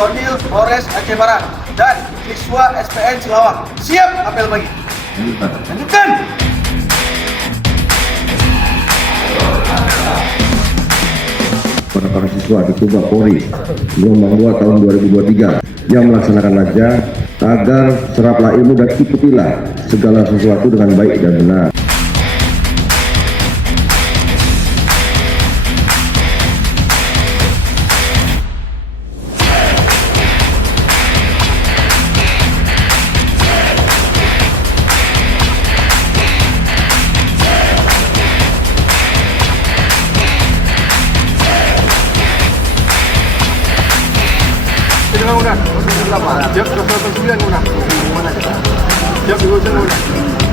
Personil Polres Aceh Barat dan siswa SPN Cilawang. Siap apel pagi. Lanjutkan. Para siswa di Tuba Polri gelombang 2 tahun 2023 yang melaksanakan laja agar seraplah ilmu dan ikutilah segala sesuatu dengan baik dan benar. Siap 9 udah. Siap 9 udah. Siap 9 udah.